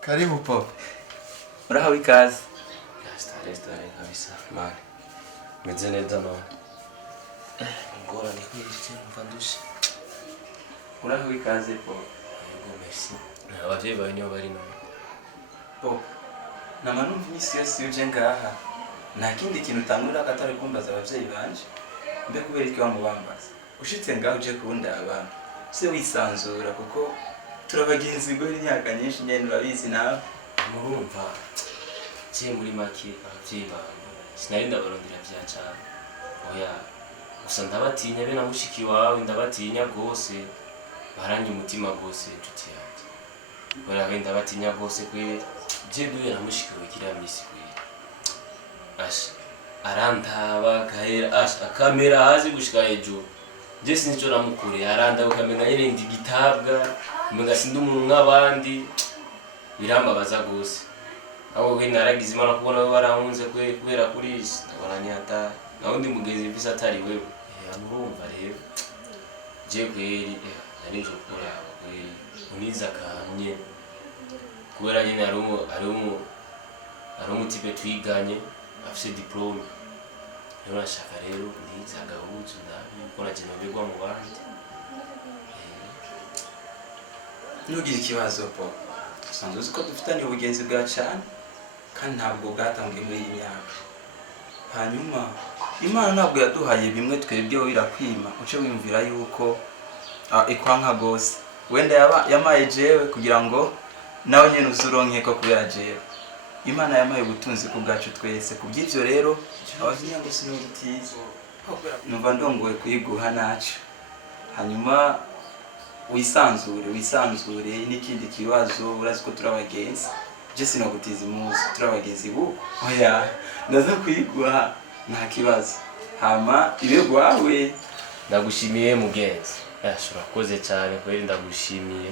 Karibu papa. Urahawe ikaze. Stare kabisa mani. Meze neza no. Ngora ni kwirije mvandushe. Urahawe ikaze papa. Yego merci. Abavyeyi bawe niyo bari none. Papa. Namanumva imisi yose uje ngaha. Nta kindi kintu utangura akatari kumbaza abavyeyi banje. Mbe kubera iki wamubambaza. Ushitse ngaho uje kundaba. Se wisanzura kuko turabagenzi gore imyaka nyinshi nyene urabizi nawe. Murumva je muri make abavyeyi bawe sinari ndabarondera vya cyane. Oya gusa ndabatinya be na mushiki wawe ndabatinya gose. Baranye umutima gose inshuti yanjye. Barabe ndabatinya gose kwe je duye na mushiki wawe kira misi kwe. Ash arandaba gahera akamera hazi gushika hejuru. Je sinco namukure aranda ukamenya nyene ndi gitabwa mega sindi umuntu nk'abandi birambabaza gose aho we naragize imana kubona we barahunze kubera kuri isi ndabaranyata naho ndi mugezi mfise atari wewe urumva rero je kweri ari cyo kora kweri uniza kamye kubera nyene ari umutipe twiganye afise diplome rero nashaka rero niza gahuzu ndabi ukora cyane bigwa mu bandi ntugire ikibazo po sanzo uzi ko dufitanye ubugenzi bwa cyane kandi ntabwo bwatangiye muri iyi myaka hanyuma Imana ntabwo yaduhaye bimwe twebwe birakwima uce wimvira yuko ikwanka gose wenda yamaye jewe kugira ngo nawe nyene uzuronke ko kubera jewe Imana yamaye ubutunzi ku bwacu twese kubyivyo rero abazinya ngo sinubutiza numva ndongoye kuyiguha nacu hanyuma wisanzure n'ikindi kibazo urazi ko turabagenzi je sinogutiza imuzi turabagenzi buko oya ndaza kuyiguha nta kibazo hama ibegwawe ndagushimiye mugenzi urakoze cyane kweri ndagushimiye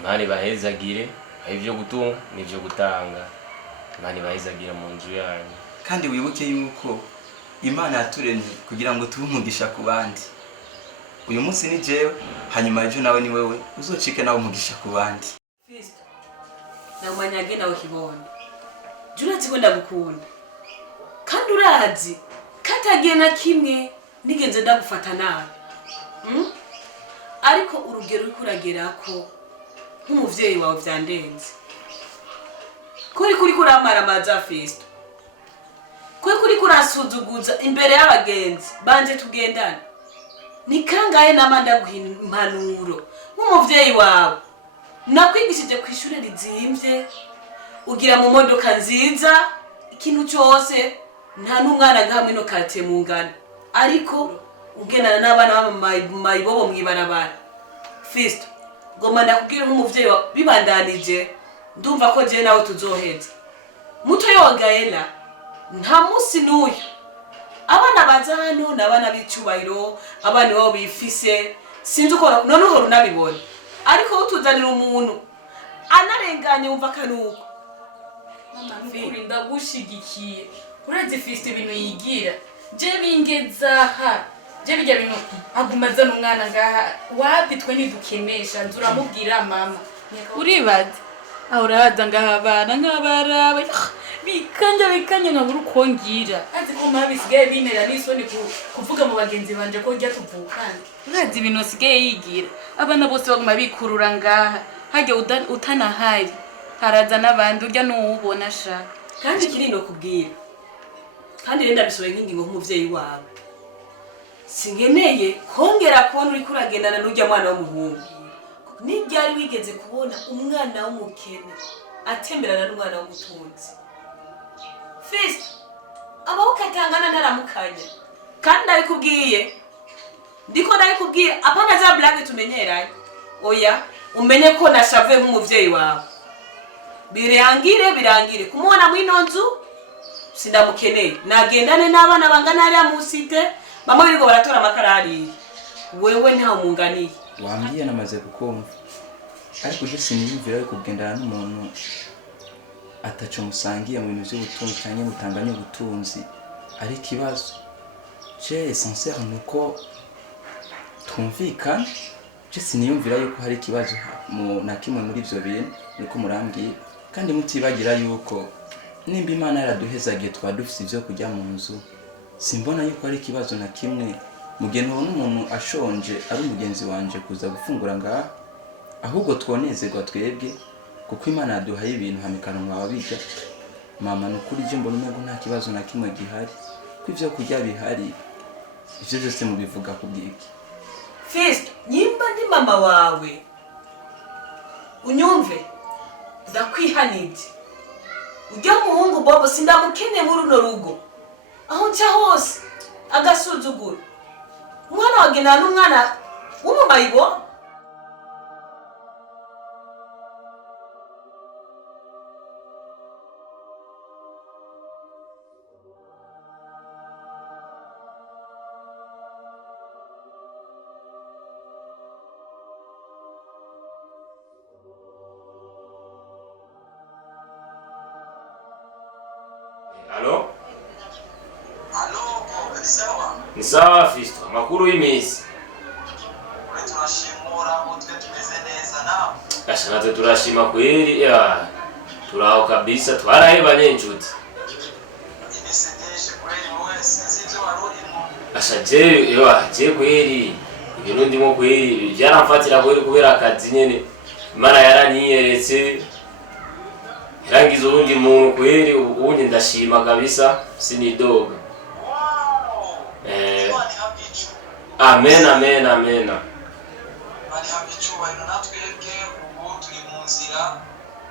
Imana bahezagire ivyo gutunga n'ivyo gutanga Imana bahizagira mu nzu yanyu kandi wibuke yuko Imana yaturemye kugira ngo tube umugisha ku bandi uyu munsi ni jewe hanyuma ejo nawe ni wewe uzocike nawe umugisha ku bandi Kristo na umanyage nawe kibona Jurazi ko ndagukunda kandi urazi katagiye na kimwe nigenze ndagufata nawe ariko urugero uragera ko nk'umuvyeyi wawe vyandenze kuri kuramara Kristo kuri kurasuzuguza imbere y'abagenzi banje tugendana ni kangaye namanda guhimpanuro nk'umuvyeyi wawe nakwigishije kwishuri rizimvye ugira mu modoka nziza ikintu cyose nta n'umwana gahamwe no kate mungana ariko ugenana n'abana b'amayibobo mwibarabara Kristo ngoma ndakubwira nk'umuvyeyi wawe bibandanije ndumva ko je nawe tuzoheza muto yogaela nta musi n'uyu abana bazano nabana bicubahiro abana babo bifise sinzi uko none uhora unabibona ariko utuzanira umuntu anarenganye wumva kanuko mama Nukurii ndagushigikiye urazi Kristo ibintu yigira je bingezaha je bijya bintu agumaza n'umwana ngaha wapi twe nidukemesha nzuramubwira mama uribaza uraza ngaha abana nk'abaraba bikanya nkabura ukongira azi ko mabisigaye bintera n'isoni kuvuga mu bagenzi banje ko njya tuvukana urazi ibintu sigaye yigira abana bose baguma bikurura ngaha hajya utanahari haraza n'abandi urya n'uwubona sha kandi kiri no kubwira kandi renda bisoye nk'ingingo nk'umuvyeyi wawe sinkeneye kongera kubona uri kuragendana n'ujya mwana w'umuhungu n'ibyari wigeze kubona umwana w'umukene atemberana n'umwana w'umutunzi Fist amaboko atangana ntaramukanya kandi ndabikubwiye apana za blague tumenyeraye oya umenye ko nashavuye nk'umuvyeyi wawe birangire kumubona mwino nzu sindamukeneye nagendane n'abana bangana hariya musite bamwe biriko baratora amakarari wewe ntawe munganiye wambwiye namaze kukumva ariko je siniyumvira yo kugendana n'umuntu ataco musangiye mu bintu by'ubutunzi cyangwa mutanganye ubutunzi ari kibazo je sincère nuko twumvikana je siniyumvira yuko hari kibazo na kimwe muri ivyo bintu nuko murambwiye kandi mutibagira yuko nimba Imana yaraduhezagiye twadufise ivyo kujya mu nzu simbona yuko hari kibazo na kimwe mugeni ubona umuntu ashonje ari umugenzi wanje kuza gufungura ngaha ahubwo twonezerwa twebwe kuko Imana yaduhaye ibintu hamikanwa wabijya mama Nukuri je mbona umego nta kibazo na kimwe gihari ko ivyo kurya bihari ivyo byose mubivuga kubwiki Fist nyimba ndi mama wawe unyumve ndakwihanije ujya muhungu Bobo sindamukene muri runo rugo aho nca hose agasuzugura umwana wagena n'umwana w'umumayibo Allo? Allo, ni sawa? Ni sawa Fisto, makuru y'imisi. Turashimura mutwe tumeze neza nawe. Gasha natwe turashima kweli ya. Turaho kabisa twarahebanye inshuti. Imisi nyinshi kweli wowe sinzi ivyo warurimo. Gasha je kweli ibintu ndimo kweli byaramfatira kweli kubera akazi nyene. Imana yaranyiyeretse. Yarangiza ubundi muntu kweli ubundi ndashima kabisa sinidoga. Amen. Bari habicyubahiro natwebwe ubu turi mu nzira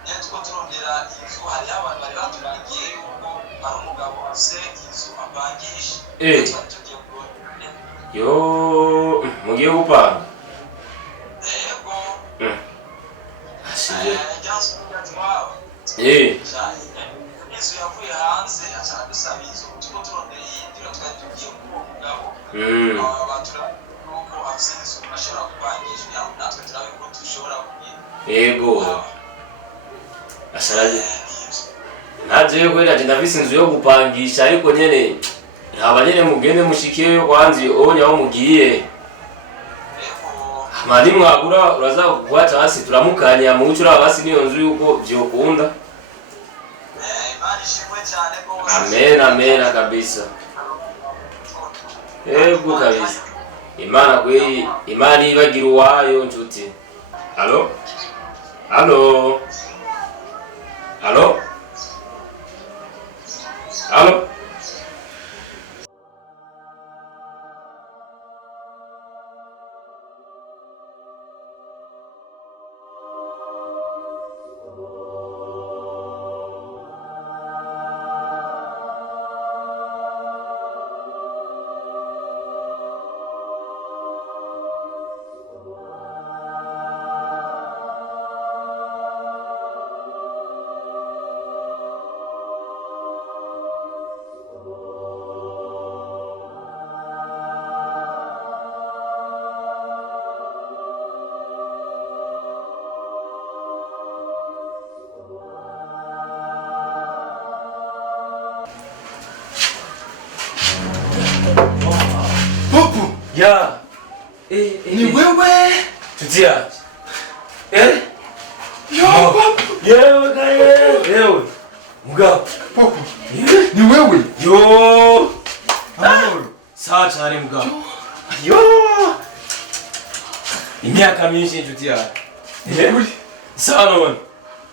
netwo turondera inzu hari abantu bari baturangiye yuko ari umugabo ufise inzu apangisha. Yo mugiye gupanga. Yego. Ashije. Inzu yavuye hanze acara dusaba inzu tuko turondera iyindi twari tugiye kuba umugabo. Abatura nuko afise inzu ashobora kupangisha kugira ngo natwe turabe ko dushobora kugira. Yego. Asharaje. Naje kwera ndafise inzu yo gupangisha ariko nyene ntaba nyene mugende mushikiye yo kwanzi onya aho mugiye. Mali mwagura uraza kuwacha hasi turamukanya mu ucura basi niyo nzu yuko byokunda. Amen kabisa. Yego kabisa. Imana kweli, Imana ibagira uwayo nshuti. Allo? Allo? Allo? Allo? Ya. Ni wewe? Tutia. Yo, Yewe yewe. Mugabo. Popo. Ni wewe? Yo. Amahoro. Sawa cyane mugabo. Yo. Imyaka myinshi inshuti yawe. Nukuri. Sawa none.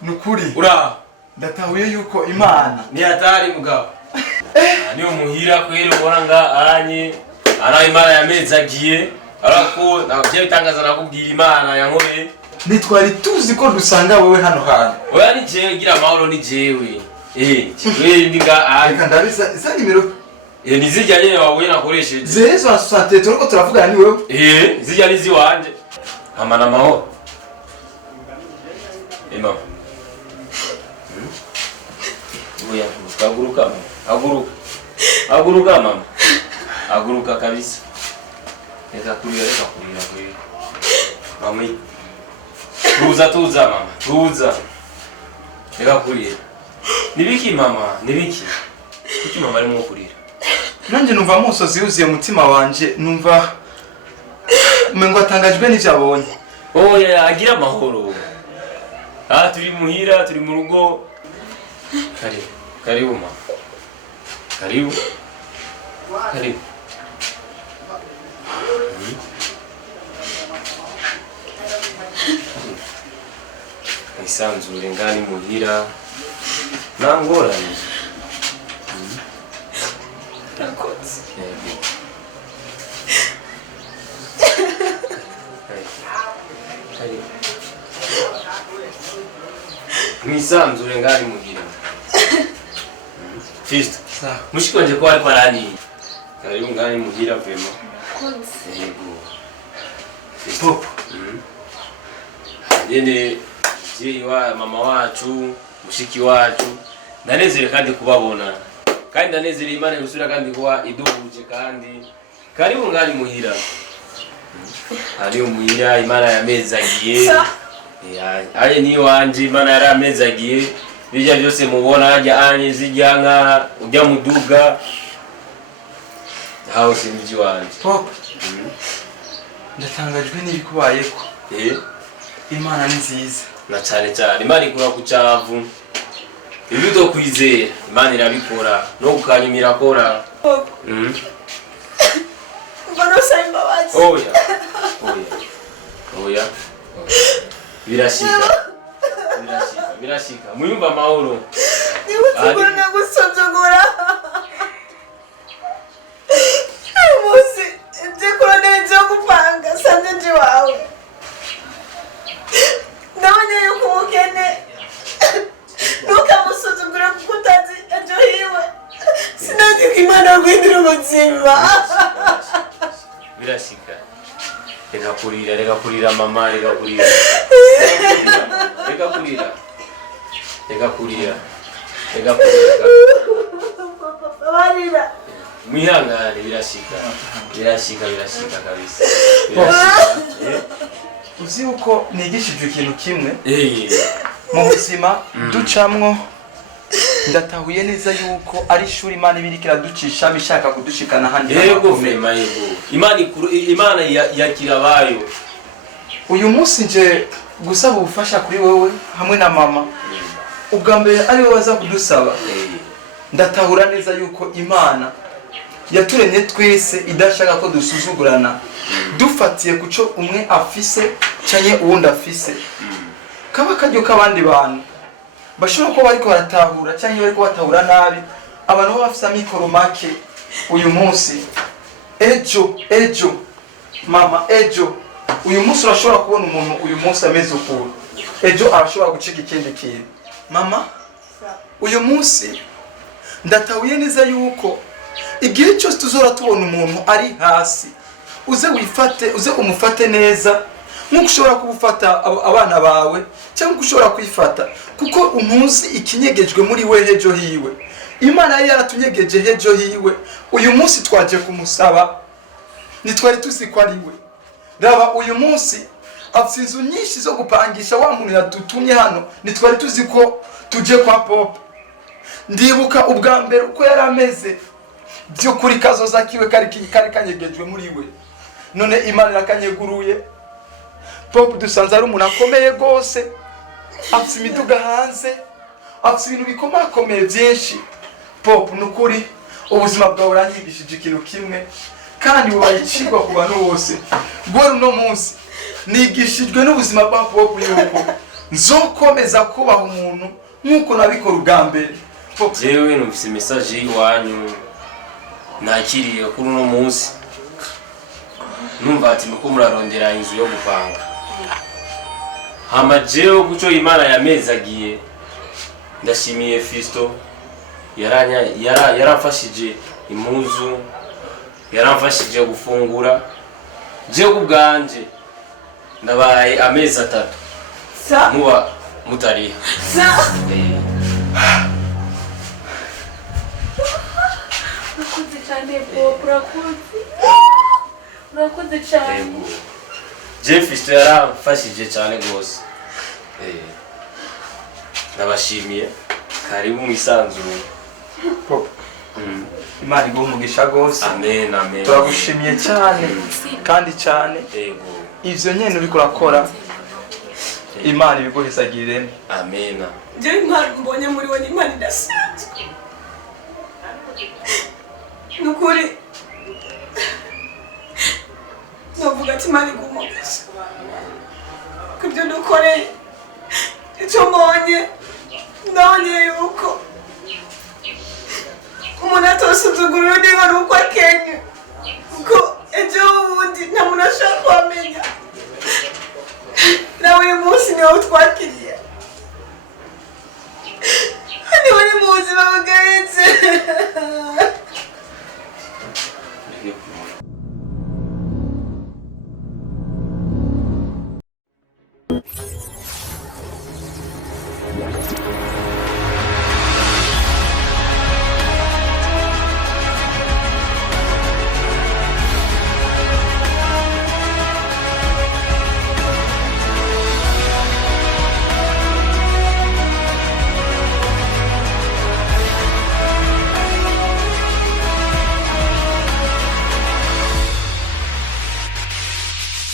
Nukuri. Ura. Ndatahuye yuko Imana Ni hatari mugabo. niyo muhira kwera ubona nga anye ara Imana yamezagiye arako nabyo bitangaza nakubwira Imana yankoreye nitwari tuzi ko dusanga wewe hano hantu oya ni jewe gira amahoro ni jewe wewe ndiga reka ndabiza za nimero nizijya nyene wabuye nakoresheje zezo asante turiko turavugana ni wewe zijya nizi wanje amana amahoro mama oya haguruka haguruka mama haguruka kabisa reka kurira kweli mama tuza mama tuza reka kurira nibiki mama nibiki kuki mama arimo kurira nanje numva musozi yuzuye umutima wanje numva umengo atangajwe n'ivyo abonye oya agira amahoro turi muhira turi mu rugo karibu mama karibu isanzure ngani muhira nangorane Nakotse. Mwisanzure ngani muhira Fisto mushiki wanje ko ari parani karibu ngani muhira vema yego Fisto yene wa mama wacu mushiki wacu ndanezere kandi kubabona kandi ndanezere Imana yusura kandi kuba iduhuje kandi karibu ngani muhira ari muhira Imana yamezagiye aye ni wanje Imana yaramezagiye bijya byose mubona ajya anye zijyanka ujya muduga hawo sinzi wanje ndatangajwe n'ibikubayeko Imana ni nziza na cyane Imana ikura ku cyavu ibido kwizera Imana irabikora no gukanyumira kora Mbona usaimba wazi oya birashika muyumva amahoro nibutsugura nagusonzogora musi ibyikurondetse yo gupanga sanze nje wawe ndabonye yuko umukene ntukamusuzugure kuko utazi ejo hiwe sinazi ko Imana yaguhindura ubuzima birashika reka kurira mama reka kurira barira mwihangane birashika kabisa uzi uko nigishijwe ikintu kimwe mu buzima ducamwo ndatahuye neza yuko ari ishuri Imana ibirikira ducisha bishaka kudushikana handi yego vema Imana yakira bayo uyu munsi nje gusaba ubufasha kuri wewe hamwe na mama ubwa mbere ari we baza kudusaba ndatahura neza yuko Imana yaturemye twese idashaka ko dusuzugurana dufatiye kuco umwe afise canye uwundi afise kaba kajyo kabandi bantu bashobora ko bariko baratahura cyangwa bariko batahura nabi abantu bafise amikoro make uyu munsi ejo mama ejo uyu munsi urashobora kubona umuntu uyu munsi ameze ukuru ejo arashobora gucika ikindi kintu mama uyu munsi ndatahuye neza yuko igihe cyose tuzora tubona umuntu ari hasi uze umufate neza nkuko ushobora kubufata abana bawe cyangwa ushobora kwifata kuko umuzi ikinyegejwe muri we hejo hiwe Imana yari yaratunyegeje hejo hiwe uyu munsi twaje kumusaba nitwari tuzi ko ari we raba uyu munsi afite inzu nyinshi zo gupangisha wa muntu yadutumye hano nitwari tuzi ko tuje kwa Pop ndibuka ubwa mbere uko yari ameze by'ukuri kazoza kiwe kari kanyegejwe muri we none Imana irakanyeguruye Pop dusanze ari umuntu akomeye gose afite imiduga hanze afite ibintu bikomakomeye byinshi Pop Nukurii ubuzima bwawe uranyigishije ikintu kimwe kandi bubayicirwa ku bantu bose bwo no munsi nigishijwe n'ubuzima bwa Pop yuko nzokomeza kubaha umuntu nkuko nabikora ubwa mbere jewe numvise message y'iwanyu nakiriye kuri uno munsi numva ati nuko murarondera inzu yo gupanga hama jewe guco Imana yamezagiye ndashimiye Fisto yaramfashije impuzu yaramfashije gufungura jewe kubwanje ndabaye amezi 3 muba mutariha urakoze cyane Bob urakoze cyane Fisto yaramfashije cyane gose ndabashimiye karibu mwisanzure Pop Imana iguhe umugisha gose amen amen turagushimiye cyane kandi cyane ivyo nyene uri kurakora Imana ibiguhezagirene amen je impano mbonye muri we Imana idasanzwe Nukurii novuga ati Imana iguhe umugisha kubyo dukoreye icyo mbonye ndabonye yuko umuntu atosuzugura undi ngo nuko akenye kuko ejo bundi nta muntu ashaka kuhamenya nawe uyu munsi niwo utwakiriye niwe uri mu buzima bugayitse